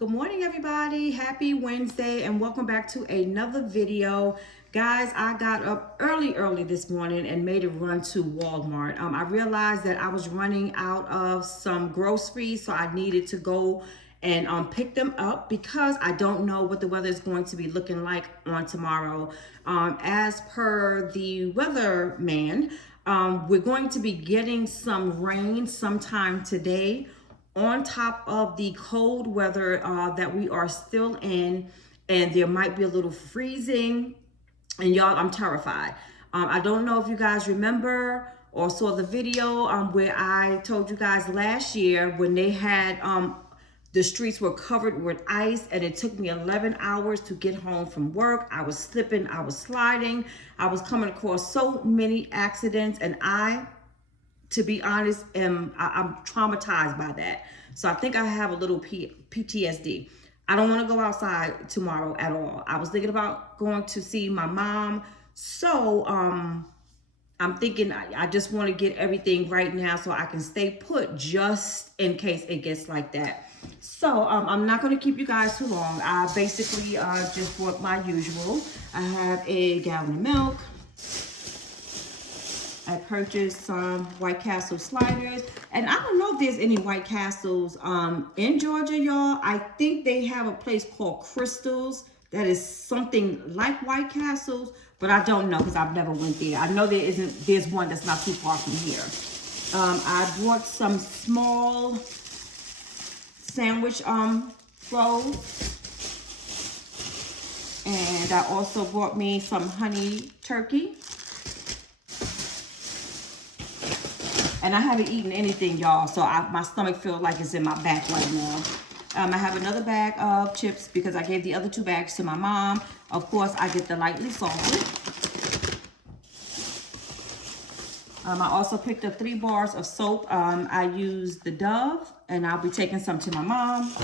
Good morning, everybody. Happy Wednesday and welcome back to another video. Guys, I got up early this morning and made a run to Walmart. I realized that I was running out of some groceries, so I needed to go and pick them up because I don't know what the weather is going to be looking like on tomorrow. As per the weatherman, we're going to be getting some rain sometime today on top of the cold weather that we are still in, and there might be a little freezing. And y'all, I'm terrified. I don't know if you guys remember or saw the video where I told you guys last year when they had the streets were covered with ice and it took me 11 hours to get home from work. I was slipping, I was sliding, I was coming across so many accidents, and to be honest, I'm traumatized by that. So I think I have a little PTSD. I don't want to go outside tomorrow at all. I was thinking about going to see my mom. So I'm thinking I just want to get everything right now so I can stay put just in case it gets like that. So I'm not going to keep you guys too long. I basically just bought my usual. I have a gallon of milk. I purchased some White Castle sliders, and I don't know if there's any White Castles in Georgia, y'all. I think they have a place called Crystals that is something like White Castles, but I don't know because I've never went there. I know there's one that's not too far from here. I bought some small sandwich rolls, and I also bought me some honey turkey. And I haven't eaten anything, y'all, so my stomach feels like it's in my back right now. I have another bag of chips because I gave the other 2 bags to my mom. Of course, I get the lightly salted. I also picked up 3 bars of soap. I used the Dove, and I'll be taking some to my mom.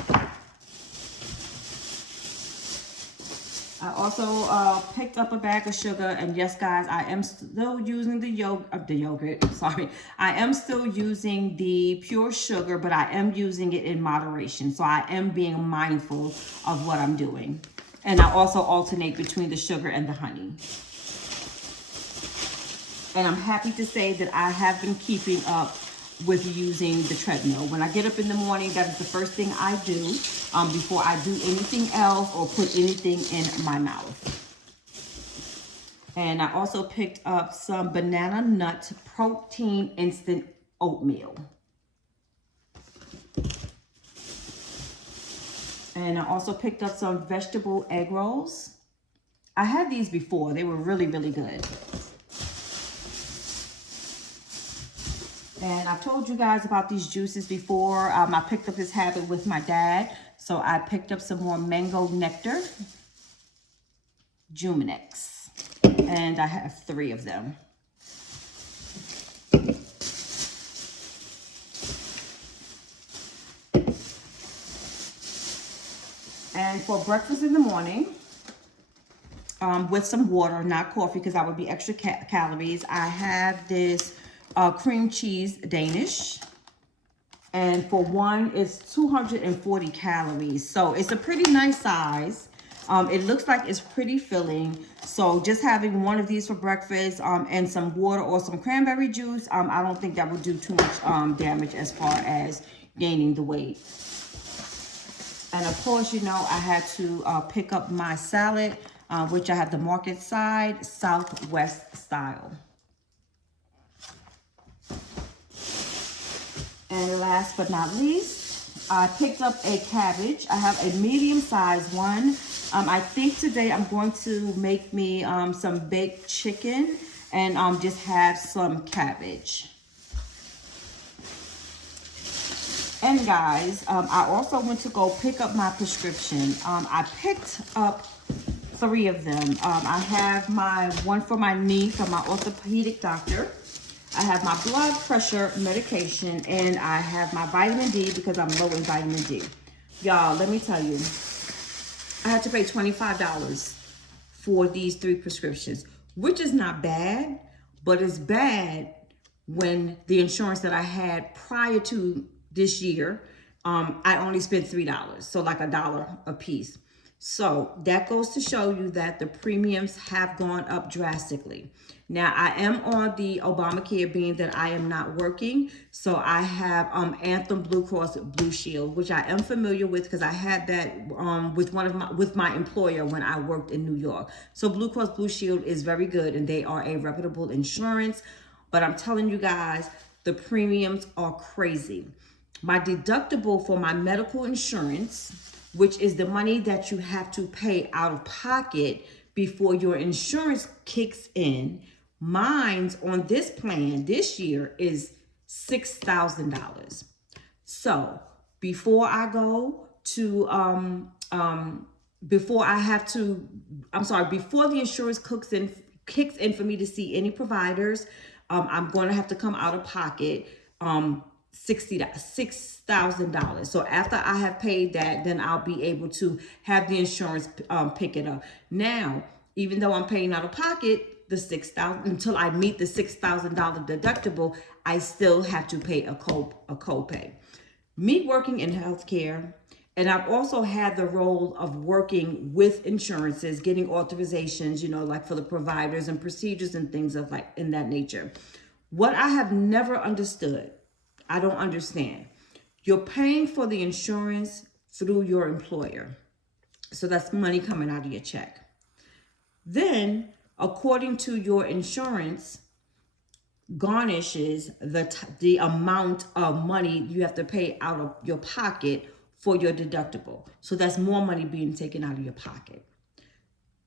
I also picked up a bag of sugar, and yes, guys, I am still using the yogurt. Sorry, I am still using the pure sugar, but I am using it in moderation. So I am being mindful of what I'm doing, and I also alternate between the sugar and the honey. And I'm happy to say that I have been keeping up with using the treadmill. When I get up in the morning, that is the first thing I do before I do anything else or put anything in my mouth. And I also picked up some banana nut protein instant oatmeal. And I also picked up some vegetable egg rolls. I had these before. They were really, really good. And I've told you guys about these juices before. I picked up this habit with my dad. So I picked up some more mango nectar, Juminex. And I have 3 of them. And for breakfast in the morning, with some water, not coffee, because that would be extra calories, I have this cream cheese Danish, and for one it's 240 calories, so it's a pretty nice size. It looks like it's pretty filling, so just having one of these for breakfast and some water or some cranberry juice, I don't think that would do too much damage as far as gaining the weight. And of course, you know, I had to pick up my salad, which I have the market side Southwest style. And last but not least, I picked up a cabbage. I have a medium-sized one. I think today I'm going to make me some baked chicken and just have some cabbage. And guys, I also went to go pick up my prescription. I picked up 3 of them. I have one for my knee from my orthopedic doctor. I have my blood pressure medication, and I have my vitamin D because I'm low in vitamin D. Y'all, let me tell you, I had to pay $25 for these 3 prescriptions, which is not bad, but it's bad when the insurance that I had prior to this year I only spent $3, so like $1 a piece. So that goes to show you that the premiums have gone up drastically. Now I am on the Obamacare, being that I am not working, so I have Anthem Blue Cross Blue Shield, which I am familiar with because I had that with my employer when I worked in New York. So Blue Cross Blue Shield is very good, and they are a reputable insurance. But I'm telling you guys, the premiums are crazy. My deductible for my medical insurance, which is the money that you have to pay out of pocket before your insurance kicks in, mine's on this plan this year is $6,000. So before I go to before the insurance kicks in for me to see any providers, I'm going to have to come out of pocket $6,000. So after I have paid that, then I'll be able to have the insurance pick it up. Now, even though I'm paying out of pocket the $6,000 until I meet the $6,000 deductible, I still have to pay a copay. Me working in healthcare, and I've also had the role of working with insurances, getting authorizations, you know, like for the providers and procedures and things of like in that nature. What I have never understood, I don't understand. You're paying for the insurance through your employer. So that's money coming out of your check. Then, according to your insurance, garnishes the amount of money you have to pay out of your pocket for your deductible. So that's more money being taken out of your pocket.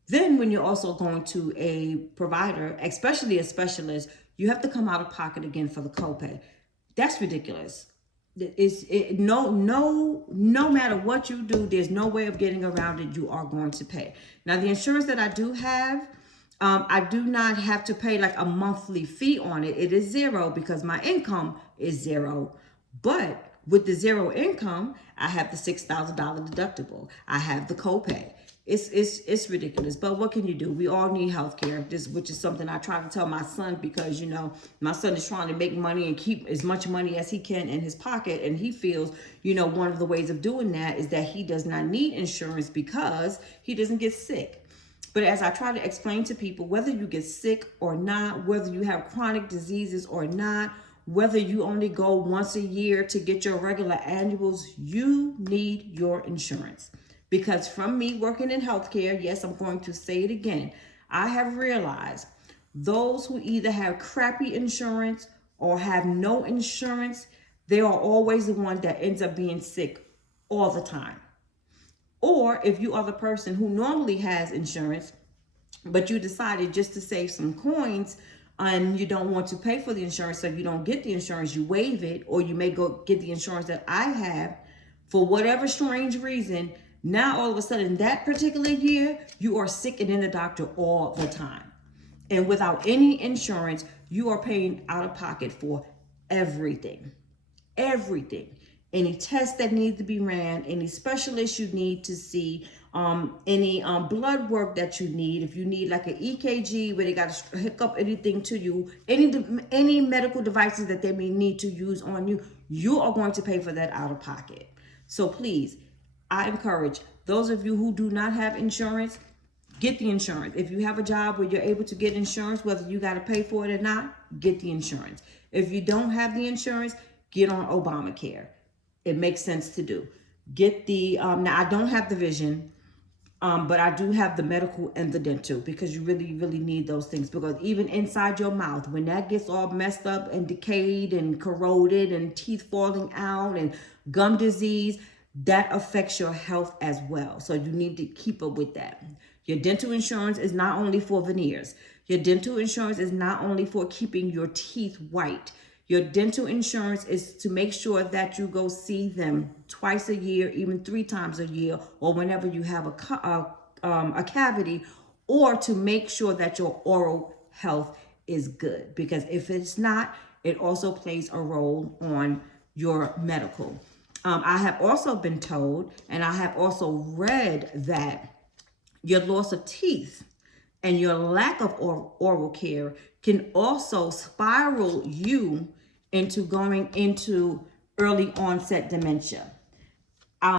Then when you're also going to a provider, especially a specialist, you have to come out of pocket again for the copay. That's ridiculous. No matter what you do, there's no way of getting around it. You are going to pay. Now, the insurance that I do have, I do not have to pay like a monthly fee on it. It is zero because my income is zero. But with the zero income, I have the $6,000 deductible. I have the copay. It's ridiculous, but what can you do? We all need health care, which is something I try to tell my son, because, you know, my son is trying to make money and keep as much money as he can in his pocket. And he feels, you know, one of the ways of doing that is that he does not need insurance because he doesn't get sick. But as I try to explain to people, whether you get sick or not, whether you have chronic diseases or not, whether you only go once a year to get your regular annuals, you need your insurance. Because from me working in healthcare, yes, I'm going to say it again, I have realized those who either have crappy insurance or have no insurance, they are always the one that ends up being sick all the time. Or if you are the person who normally has insurance, but you decided just to save some coins and you don't want to pay for the insurance, so you don't get the insurance, you waive it, or you may go get the insurance that I have for whatever strange reason. Now, all of a sudden, that particular year, you are sick and in the doctor all the time. And without any insurance, you are paying out of pocket for everything. Everything. Any test that needs to be ran, any specialist you need to see, any blood work that you need. If you need like an EKG where they got to hook up anything to you, any medical devices that they may need to use on you, you are going to pay for that out of pocket. So please, I encourage those of you who do not have insurance, get the insurance. If you have a job where you're able to get insurance, whether you got to pay for it or not, get the insurance. If you don't have the insurance, get on Obamacare. It makes sense to do. Get the, now I don't have the vision, but I do have the medical and the dental, because you really, really need those things. Because even inside your mouth, when that gets all messed up and decayed and corroded and teeth falling out and gum disease, that affects your health as well. So you need to keep up with that. Your dental insurance is not only for veneers. Your dental insurance is not only for keeping your teeth white. Your dental insurance is to make sure that you go see them twice a year, even 3 times a year, or whenever you have a cavity, or to make sure that your oral health is good. Because if it's not, it also plays a role on your medical. I have also been told, and I have also read, that your loss of teeth and your lack of oral care can also spiral you into going into early onset dementia.